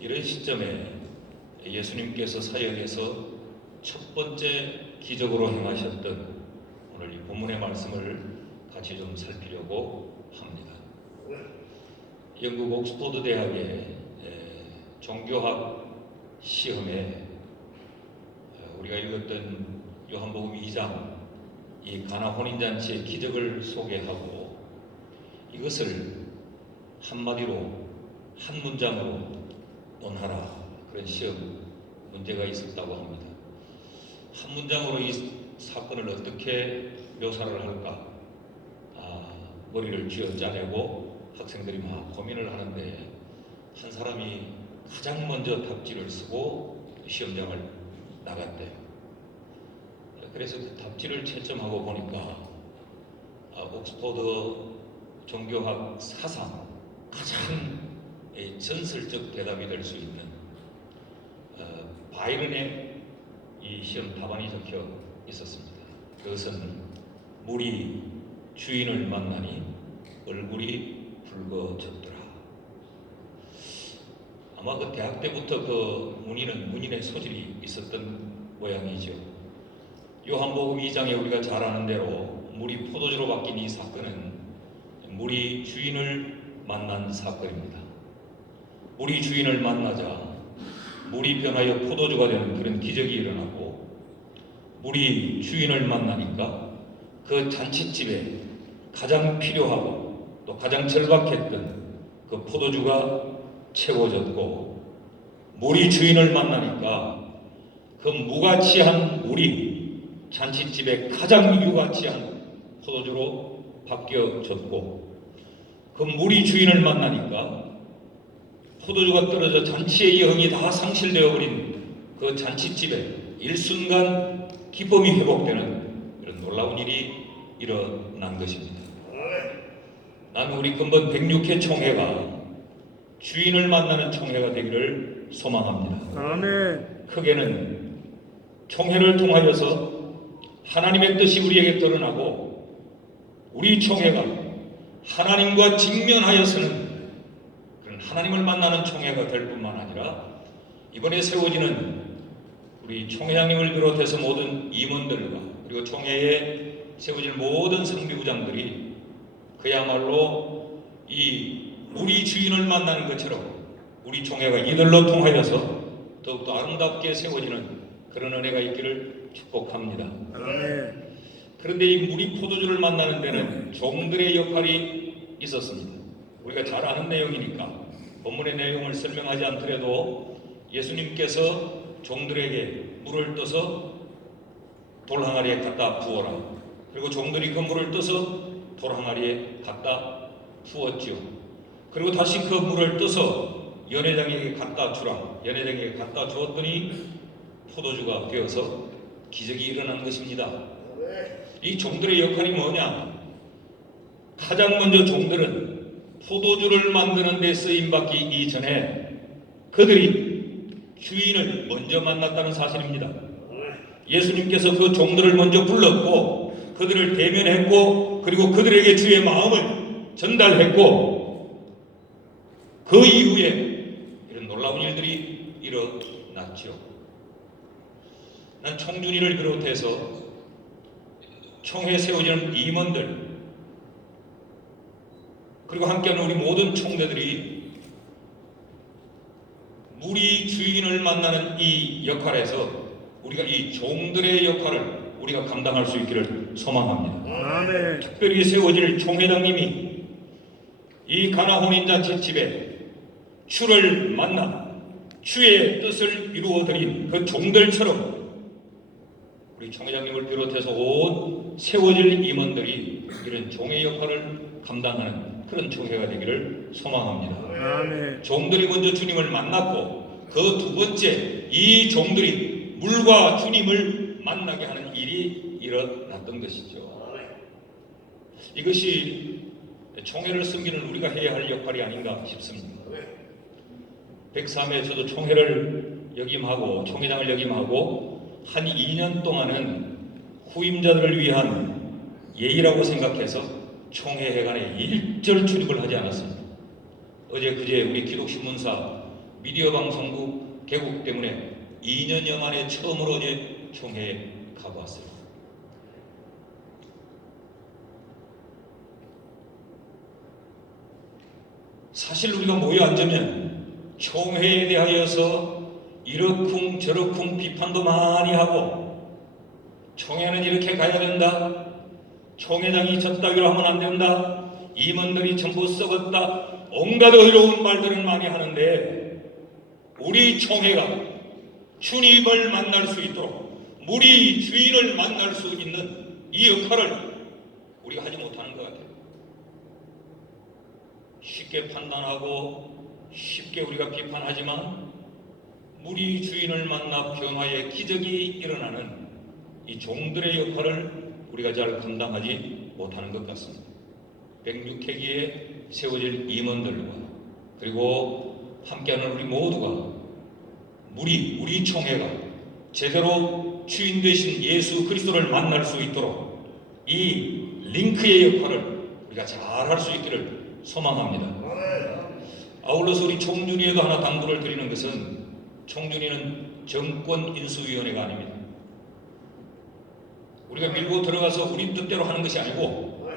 이런 시점에 예수님께서 사역에서 첫 번째 기적으로 행하셨던 오늘 이 본문의 말씀을 같이 좀 살피려고 합니다. 영국 옥스퍼드 대학의 종교학 시험에 우리가 읽었던 요한복음 2장 이 가나 혼인잔치의 기적을 소개하고 이것을 한마디로 한 문장으로 논하라 그런 시험 문제가 있었다고 합니다. 한 문장으로 이 사건을 어떻게 묘사를 할까 머리를 쥐어짜내고 학생들이 막 고민을 하는데 한 사람이 가장 먼저 답지를 쓰고 시험장을 나갔대요. 그래서 그 답지를 채점하고 보니까 옥스퍼드 종교학 사상 가장 전설적 대답이 될 수 있는 바이런의 이 시험 답안이 적혀 있었습니다. 그것은 물이 주인을 만나니 얼굴이 붉어졌더라. 아마 그 대학 때부터 그 문인의 소질이 있었던 모양이죠. 요한복음 2장에 우리가 잘 아는 대로 물이 포도주로 바뀐 이 사건은 물이 주인을 만난 사건입니다. 물이 주인을 만나자 물이 변하여 포도주가 되는 그런 기적이 일어나고 물이 주인을 만나니까 그 잔칫집에 가장 필요하고 또 가장 절박했던 그 포도주가 채워졌고 물이 주인을 만나니까 그 무가치한 물이 잔칫집에 가장 유가치한 포도주로 바뀌어졌고 그 물이 주인을 만나니까 포도주가 떨어져 잔치의 영이 다 상실되어 버린 그 잔치집에 일순간 기쁨이 회복되는 이런 놀라운 일이 일어난 것입니다. 나는 우리 근본 106회 총회가 주인을 만나는 총회가 되기를 소망합니다. 아멘. 크게는 총회를 통하여서 하나님의 뜻이 우리에게 드러나고 우리 총회가 하나님과 직면하여서는 그런 하나님을 만나는 총회가 될 뿐만 아니라 이번에 세워지는 우리 총회장님을 비롯해서 모든 임원들과 그리고 총회에 세워질 모든 상비부장들이 그야말로 이 우리 주인을 만나는 것처럼 우리 총회가 이들로 통하여서 더욱더 아름답게 세워지는 그런 은혜가 있기를 축복합니다. 아멘. 그런데 이 무리 포도주를 만나는 데는 종들의 역할이 있었습니다. 우리가 잘 아는 내용이니까 본문의 내용을 설명하지 않더라도 예수님께서 종들에게 물을 떠서 돌 항아리에 갖다 부어라. 그리고 종들이 그 물을 떠서 돌 항아리에 갖다 부었지요. 그리고 다시 그 물을 떠서 연회장에게 갖다 주라. 연회장에게 갖다 주었더니 포도주가 되어서 기적이 일어난 것입니다. 이 종들의 역할이 뭐냐? 가장 먼저 종들은 포도주를 만드는 데 쓰임받기 이전에 그들이 주인을 먼저 만났다는 사실입니다. 예수님께서 그 종들을 먼저 불렀고 그들을 대면했고 그리고 그들에게 주의 마음을 전달했고 그 이후에 이런 놀라운 일들이 일어났죠. 난 총준이를 비롯해서 총회에 세워지는 임원들 그리고 함께하는 우리 모든 총대들이 무리 주인을 만나는 이 역할에서 우리가 이 종들의 역할을 우리가 감당할 수 있기를 소망합니다. 아멘. 특별히 세워질 총회장님이 이 가나 혼인잔치 집에 주를 만나 주의 뜻을 이루어드린 그 종들처럼 우리 총회장님을 비롯해서 온 세워질 임원들이 이런 종의 역할을 감당하는 그런 총회가 되기를 소망합니다. 아멘. 종들이 먼저 주님을 만났고 그 두 번째 이 종들이 물과 주님을 만나게 하는 일이 일어났던 것이죠. 이것이 총회를 섬기는 우리가 해야 할 역할이 아닌가 싶습니다. 103회 저도 총회를 역임하고 총회장을 역임하고 한 2년 동안은 후임자들을 위한 예의라고 생각해서 총회 회관에 일절 출입을 하지 않았습니다. 어제 그제 우리 기독신문사 미디어 방송국 개국 때문에 2년여 만에 처음으로 어제 총회에 가보았어요. 사실 우리가 모여 앉으면 총회에 대하여서 이러쿵 저러쿵 비판도 많이 하고, 총회는 이렇게 가야 된다, 총회장이 저따위로 하면 안 된다, 임원들이 전부 썩었다, 온갖 어려운 말들을 많이 하는데, 우리 총회가 주님을 만날 수 있도록, 우리 주인을 만날 수 있는 이 역할을 우리가 하지 못하는 것 같아요. 쉽게 판단하고 쉽게 우리가 비판하지만, 우리 주인을 만나 변화의 기적이 일어나는 이 종들의 역할을 우리가 잘 감당하지 못하는 것 같습니다. 106회기에 세워질 임원들과 그리고 함께하는 우리 모두가 우리 총회가 제대로 주인 되신 예수 그리스도를 만날 수 있도록 이 링크의 역할을 우리가 잘 할 수 있기를 소망합니다. 아울러서 우리 총준위에도 하나 당부를 드리는 것은, 총준위는 정권인수위원회가 아닙니다. 우리가 밀고 들어가서 우리 뜻대로 하는 것이 아니고,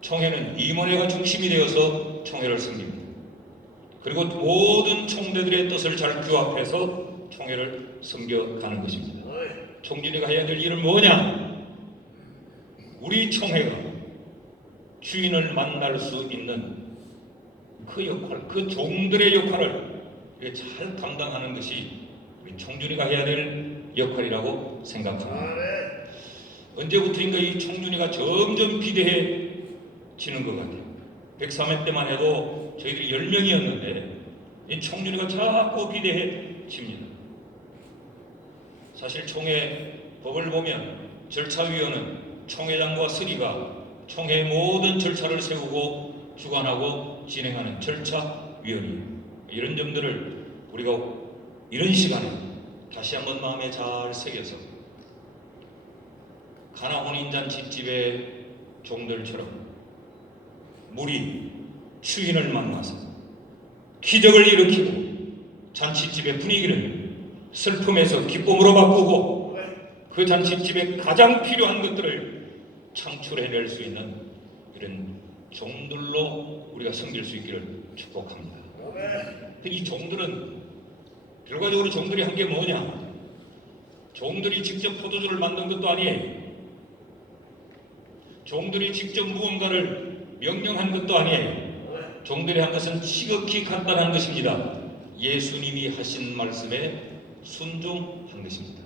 총회는 임원회가 중심이 되어서 총회를 섬깁니다. 그리고 모든 총대들의 뜻을 잘 규합해서 총회를 섬겨가는 것입니다. 총준위가 해야 될 일은 뭐냐? 우리 총회가 주인을 만날 수 있는 그 역할, 그 종들의 역할을 잘 감당하는 것이 우리 총준위가 해야 될 역할이라고 생각합니다. 언제부터인가 이 총준위가 점점 비대해지는 것 같아요. 103회 때만 해도 저희들이 10명이었는데 이 총준위가 자꾸 비대해집니다. 사실 총회 법을 보면 절차위원은 총회장과 서기가 총회의 모든 절차를 세우고 주관하고 진행하는 절차위원이에요. 이런 점들을 우리가 이런 시간에 다시 한번 마음에 잘 새겨서 가나 혼인잔치집의 종들처럼 우리 주인을 만나서 기적을 일으키고 잔치집의 분위기를 슬픔에서 기쁨으로 바꾸고 그 잔치집에 가장 필요한 것들을 창출해낼 수 있는 이런 종들로 우리가 섬길 수 있기를 축복합니다. 이 종들은 결과적으로 종들이 한 게 뭐냐? 종들이 직접 포도주를 만든 것도 아니에요. 종들이 직접 무언가를 명령한 것도 아니에요. 종들이 한 것은 지극히 간단한 것입니다. 예수님이 하신 말씀에 순종한 것입니다.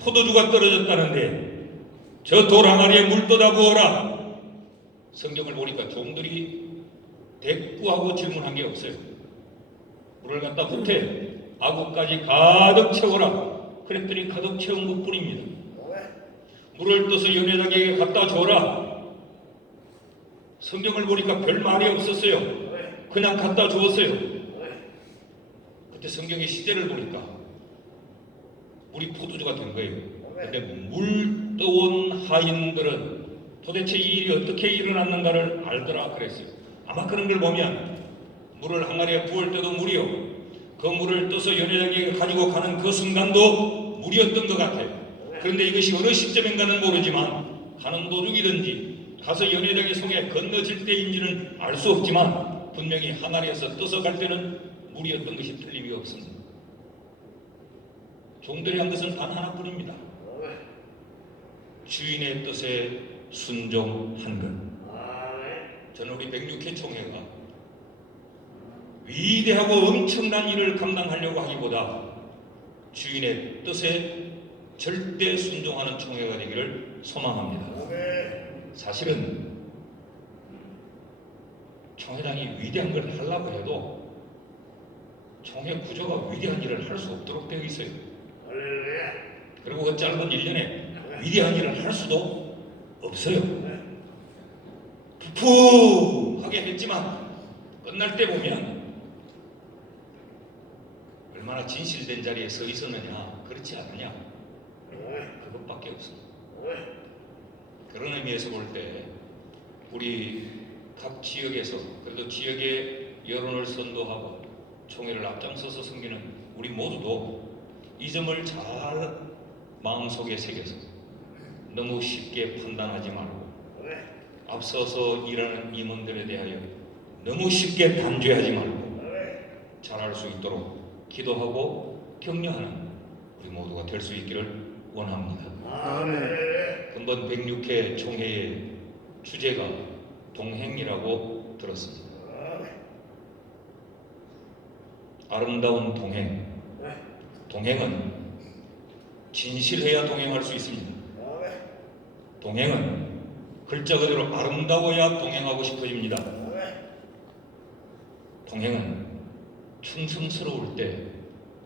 포도주가 떨어졌다는데 저 돌 항아리에 물 떠다 부어라. 성경을 보니까 종들이 대꾸하고 질문한 게 없어요. 물을 갖다 붓대 아구까지 가득 채워라. 그랬더니 가득 채운 것뿐입니다. 물을 떠서 연회장에게 갖다 줘라. 성경을 보니까 별 말이 없었어요. 그냥 갖다 주었어요. 그때 성경의 시제를 보니까 물이 포도주가 된 거예요. 근데 물 떠온 하인들은 도대체 이 일이 어떻게 일어났는가를 알더라 그랬어요. 아마 그런 걸 보면 물을 항아리에 부을 때도 물이요, 그 물을 떠서 연회장에게 가지고 가는 그 순간도 물이었던 것 같아요. 그런데 이것이 어느 시점인가는 모르지만 가는 도중이든지 가서 연회장의 성에 건너질 때인지는 알 수 없지만 분명히 항아리에서 떠서 갈 때는 물이었던 것이 틀림이 없습니다. 종들이 한 것은 단 하나뿐입니다. 주인의 뜻에 순종한 것. 저는 우리 106회 총회가 위대하고 엄청난 일을 감당하려고 하기보다 주인의 뜻에 절대 순종하는 총회가 되기를 소망합니다. 사실은 총회장이 위대한 걸 하려고 해도 총회 구조가 위대한 일을 할 수 없도록 되어 있어요. 그리고 그 짧은 1년에 위대한 일을 할 수도 없어요. 푹하게 했지만 끝날 때 보면 얼마나 진실된 자리에 서 있었느냐, 그렇지 않느냐, 그것밖에 없습니다. 그런 의미에서 볼 때 우리 각 지역에서 그래도 지역의 여론을 선도하고 총회를 앞장서서 섬기는 우리 모두도 이 점을 잘 마음속에 새겨서 너무 쉽게 판단하지 말고 앞서서 일하는 임원들에 대하여 너무 쉽게 단죄하지 말고 잘할 수 있도록 기도하고 격려하는 우리 모두가 될 수 있기를 원합니다. 아멘. 금번 106회 총회의 주제가 동행이라고 들었습니다. 아름다운 동행. 동행은 진실해야 동행할 수 있습니다. 동행은 글자 그대로 아름다워야 동행하고 싶어집니다. 동행은 충성스러울 때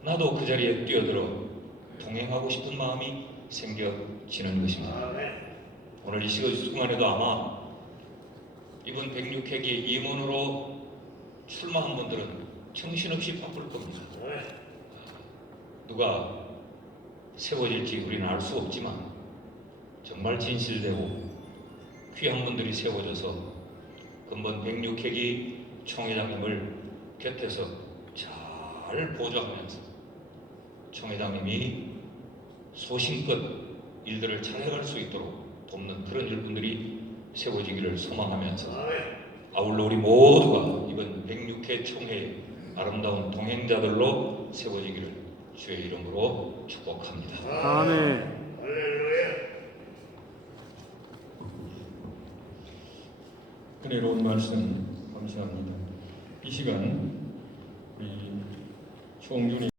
나도 그 자리에 뛰어들어 동행하고 싶은 마음이 생겨지는 것입니다. 오늘 이 시간에도 아마 이번 106회기 임원으로 출마한 분들은 정신없이 바쁠 겁니다. 누가 세워질지 우리는 알 수 없지만 정말 진실되고 귀한 분들이 세워져서 금번 106회기 총회장님을 곁에서 잘 보좌하면서 총회장님이 소신껏 일들을 잘 해갈 수 있도록 돕는 그런 일꾼들이 세워지기를 소망하면서 아울러 우리 모두가 이번 106회 총회의 아름다운 동행자들로 세워지기를 주의 이름으로 축복합니다. 아멘. 은혜로운 말씀 감사합니다. 이 시간 우리 총준이